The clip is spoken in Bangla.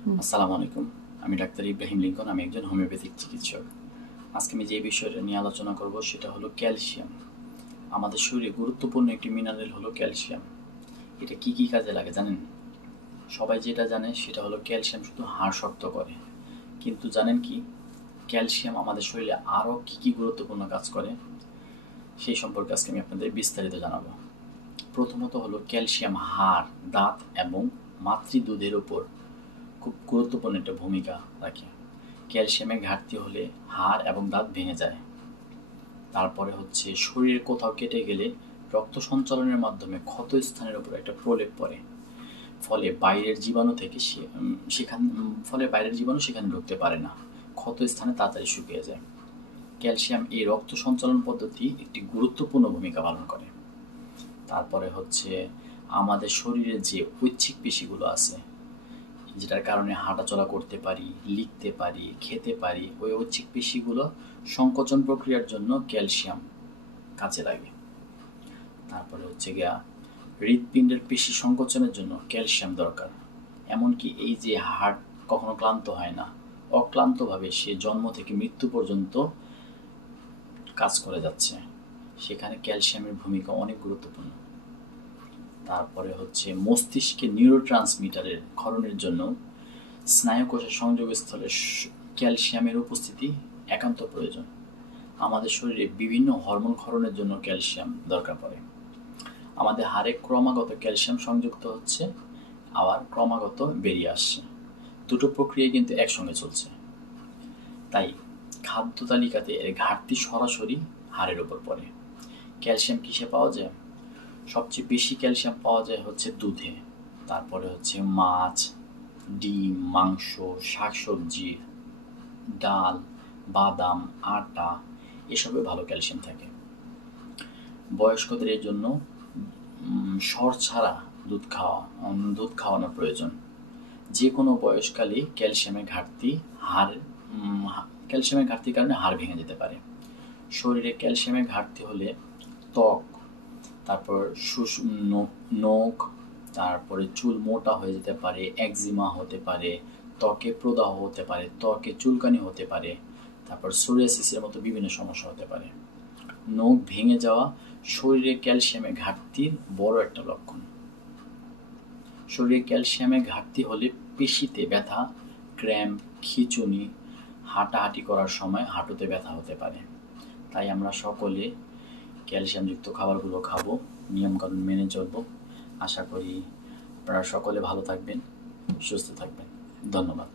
আসসালামু আলাইকুম। আমি ডাক্তার ইব্রাহিম লিঙ্কন। আমি একজন হোমিওপ্যাথিক চিকিৎসক। আজকে আমি যে বিষয়টা নিয়ে আলোচনা করব সেটা হলো ক্যালসিয়াম। আমাদের শরীরে গুরুত্বপূর্ণ একটি মিনারেল হলো ক্যালসিয়াম। এটা কি কি কাজে লাগে জানেন? সবাই যেটা জানে সেটা হলো ক্যালসিয়াম শুধু হাড় শক্ত করে। কিন্তু জানেন কি ক্যালসিয়াম আমাদের শরীরে আরও কি কি গুরুত্বপূর্ণ কাজ করে সেই সম্পর্কে আজকে আমি আপনাদের বিস্তারিত জানাবো। প্রথমত হলো ক্যালসিয়াম হাড়, দাঁত এবং মাতৃদুধের উপর খুব গুরুত্বপূর্ণ একটা ভূমিকা রাখে। ক্যালসিয়ামের ঘাটতি হলে হাড় এবং দাঁত ভেঙে যায়। তারপরে হচ্ছে শরীরের কোথাও কেটে গেলে রক্ত সঞ্চালনের মাধ্যমে ক্ষত স্থানের উপর একটা প্রলেপ পড়ে, ফলে বাইরের জীবাণু থেকে বাইরের জীবাণু সেখানে ঢুকতে পারে না, ক্ষত স্থানে তাড়াতাড়ি শুকিয়ে যায়। ক্যালসিয়াম এই রক্ত সঞ্চালন পদ্ধতি একটি গুরুত্বপূর্ণ ভূমিকা পালন করে। তারপরে হচ্ছে আমাদের শরীরে যে ঐচ্ছিক পেশিগুলো আছে, যেটার কারণে হাঁটাচলা করতে পারি, লিখতে পারি, খেতে পারি, ওই ঐচ্ছিক পেশিগুলো সংকোচন প্রক্রিয়ার জন্য ক্যালসিয়াম কাজে লাগে। তারপরে হচ্ছে গিয়া হৃৎপিণ্ডের পেশি সংকোচনের জন্য ক্যালসিয়াম দরকার। এমনকি এই যে হার্ট কখনো ক্লান্ত হয় না, অক্লান্তভাবে সে জন্ম থেকে মৃত্যু পর্যন্ত কাজ করে যাচ্ছে, সেখানে ক্যালসিয়ামের ভূমিকা অনেক গুরুত্বপূর্ণ। তারপরে হচ্ছে মস্তিষ্কে নিউরোট্রান্সমিটারের ক্ষরণের জন্য স্নায়ুকোষের সংযোগস্থলে ক্যালসিয়ামের উপস্থিতি একান্ত প্রয়োজন। আমাদের শরীরে বিভিন্ন হরমোন ক্ষরণের জন্য ক্যালসিয়াম দরকার পড়ে। আমাদের হাড়ে ক্রমাগত ক্যালসিয়াম সংযুক্ত হচ্ছে, আবার ক্রমাগত বেরিয়ে আসছে। দুটো প্রক্রিয়াই কিন্তু একসঙ্গে চলছে। তাই খাদ্য তালিকাতে এর ঘাটতি সরাসরি হাড়ের উপর পড়ে। ক্যালসিয়াম কিসে পাওয়া যায়? সবচেয়ে বেশি ক্যালসিয়াম পাওয়া যায় হচ্ছে দুধে, তারপরে হচ্ছে মাছ, ডিম, মাংস, শাকসবজি, ডাল, বাদাম, আটা, এসবে ভালো ক্যালসিয়াম থাকে। বয়স্কদের এর জন্য সর ছাড়া দুধ খাওয়ানোর প্রয়োজন। যে কোনো বয়সকালে ক্যালসিয়ামের ঘাটতির কারণে হাড় ভেঙে যেতে পারে। শরীরে ক্যালসিয়ামের ঘাটতি হলে ত্বক, তারপর নখ, তারপরে চুল মোটা হয়ে যেতে পারে, একজিমা হতে পারে, ত্বকে প্রদাহ হতে পারে, ত্বকে চুলকানি হতে পারে, তারপর সোরিয়াসিসের মতো বিভিন্ন সমস্যা হতে পারে। নখ ভেঙে যাওয়া শরীরে ক্যালসিয়ামের ঘাটতির বড় একটা লক্ষণ। শরীরে ক্যালসিয়ামের ঘাটতি হলে পেশিতে ব্যথা, ক্র্যাম্প, খিঁচুনি, হাঁটাহাঁটি করার সময় হাঁটুতে ব্যথা হতে পারে। তাই আমরা সকলে ক্যালসিয়ামযুক্ত খাবারগুলো খাবো, নিয়মকানুন মেনে চলবো। আশা করি আপনারা সকলে ভালো থাকবেন, সুস্থ থাকবেন। ধন্যবাদ।